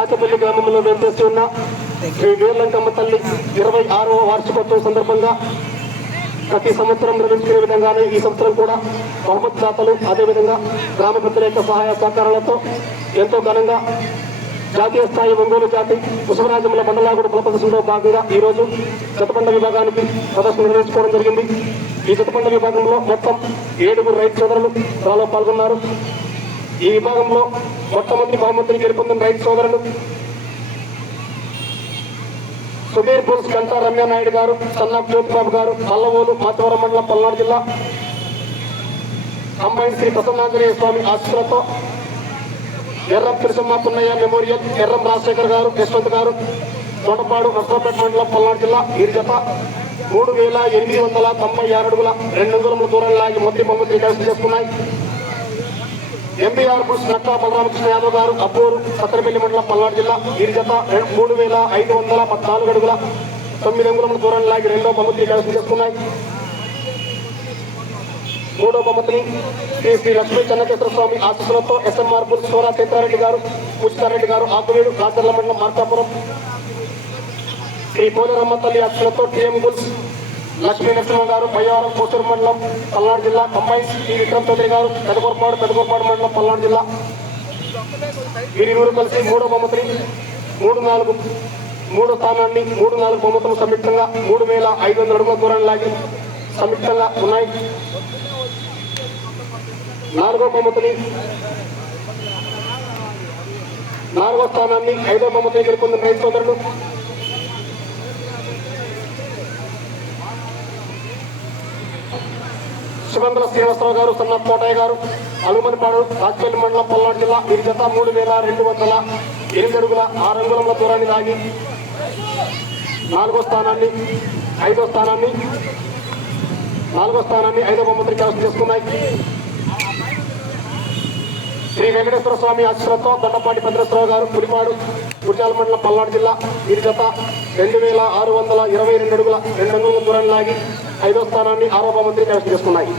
కాచపల్లి గ్రామంలో వేంచేసి ఉన్న శ్రీ వీర్లంకమ్మ తల్లి 26వ వార్షికోత్సవం సందర్భంగా ప్రతి సంవత్సరం నిర్వహించుకునే విధంగానే ఈ సంవత్సరం కూడా బహుమతి దాతలు అదేవిధంగా గ్రామ పెద్దల యొక్క సహాయ సహకారాలతో ఎంతో ఘనంగా జాతీయ స్థాయి ఒంగోలు జాతి కుసుమరాజముల మండలాగుడు కుల ప్రదర్శనలో భాగంగా ఈరోజు జతపండ విభాగానికి ప్రదర్శన నిర్వహించుకోవడం జరిగింది. ఈ జతపండ విభాగంలో మొత్తం 7 రైతు సోదరులు డ్రాలో పాల్గొన్నారు. ఈ విభాగంలో మొట్టమొదటి బహుమతిని గెలుపొందిన రైతు సోదరులు సుబీర్ పుల్స్ కంటా రమ్యానాయుడు గారు, సన్నా జ్యోతిబాబు గారు, పల్లవోలు మాతవరం మండలం పల్నాడు జిల్లా. అంబైన్ శ్రీ ప్రసన్నాంజనేయ స్వామి ఆశీస్సులతో ఎర్రం తిరుసమ్మ పున్నయ్య మెమోరియల్ ఎర్రం రాజశేఖర్ గారు, యశ్వంత్ గారు, తోటపాడు నర్సరాపేట మండలం పల్నాడు జిల్లా. ఈ జత 3896 అడుగుల 2 అంగుళముల దూరం లాగి మొదటి బహుమతిని కైవసం చేసుకున్నాయి. ఎంబీఆర్ పుల్స్ నక్కా బలరామకృష్ణ యాదవ్ గారు, అబ్బూరు సత్తరపల్లి మండలం పల్నాడు జిల్లా. ఈ జత 3514 అడుగుల 9 అంగుళముల దూరం లాగి 2వ బహుమతిని కైవసం చేసుకున్నాయి. 3వ బహుమతిని శ్రీ శ్రీ లక్ష్మీ చెన్నకేశ్వర స్వామి ఆశీస్సులతో ఎస్ఎంఆర్ పుల్స్ సోరా సీతారెడ్డి గారు, పూజితారెడ్డి గారు, ఆకువీడు కాచర్ల మండలం మార్కాపురం. శ్రీ పోలేరమ్మ తల్లి ఆశీస్సులతో టీఎం పుల్స్ లక్ష్మీ నరసింహ గారు, బయ్యవరం కోసూరు మండలం పల్నాడు జిల్లా. కంబైన్ శ్రీ విక్రమ్ చౌదరి గారు, పెదగోరపాడు మండలం పల్నాడు జిల్లా. వీరిరువురు కలిసి 3వ బహుమతిని 3 స్థానాన్ని 3-4 బహుమతులు సంయుక్తంగా 3500 అడుగుల దూరం లాగి సంయుక్తంగా ఉన్నాయి. 4వ బహుమతిని 4వ స్థానాన్ని 5వ బహుమతిని గెలుపొందిన రైతు సోదరులు శివంగల శ్రీనివాసరావు గారు, సన్నా కోటయ్య గారు, అలుమనిపాడు రాజపల్లి మండలం పల్నాడు జిల్లా. వీరి జత 3208 అడుగుల 6 అంగుళముల దూరాన్ని లాగి 4వ స్థానాన్ని 5వ బహుమతిని కైవసం చేసుకున్నాయి. శ్రీ వెంకటేశ్వర స్వామి ఆశీస్సులతో దొండపాటి భద్రేశ్వరరావు గారు, పులిపాడు గుర్జాల మండలం పల్నాడు జిల్లా. వీరి జత 2622 అడుగుల 2 అంగుళముల దూరాన్ని లాగి 5వ స్థానాన్ని 6వ బహుమతిని కైవసం చేసుకున్నాయి.